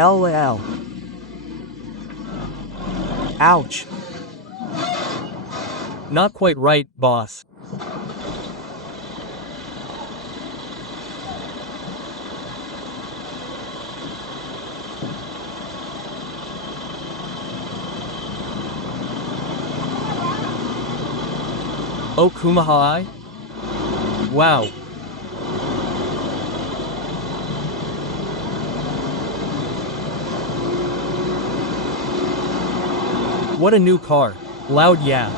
LOL. Ouch. Not quite right, boss. Oh, Kumahai? Wow. What a new car. Loud yeah.